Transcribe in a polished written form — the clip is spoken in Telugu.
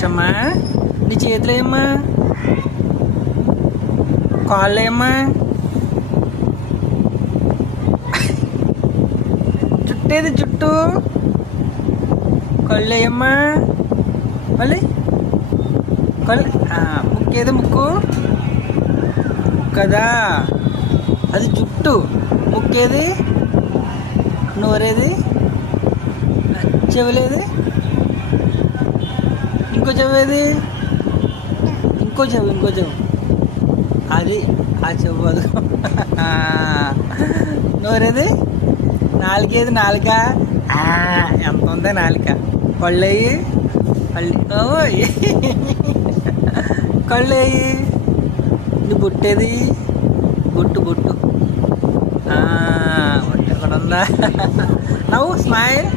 నిమిషమ్మా. నీ చేతులు ఏమ్మా? కాళ్ళు ఏమ్మా? చుట్టేది చుట్టూ. కళ్ళు ఏమ్మా? మళ్ళీ కళ్ళు. ముక్కేది ముక్కు కదా, అది జుట్టు. ముక్కేది, నోరేది, చెవులేది, ఇంకో చెవేది, ఇంకో చెవు అది ఆ చెవు అది. నోరేది, నాలుగేది, నాలుక ఎంత ఉంది నాలుక. కళ్ళయి, కళ్ళయి. ఇది బుట్టేది, బొట్టు బొట్టు ఎక్కడ ఉందా? నవ్వు, స్మైల్.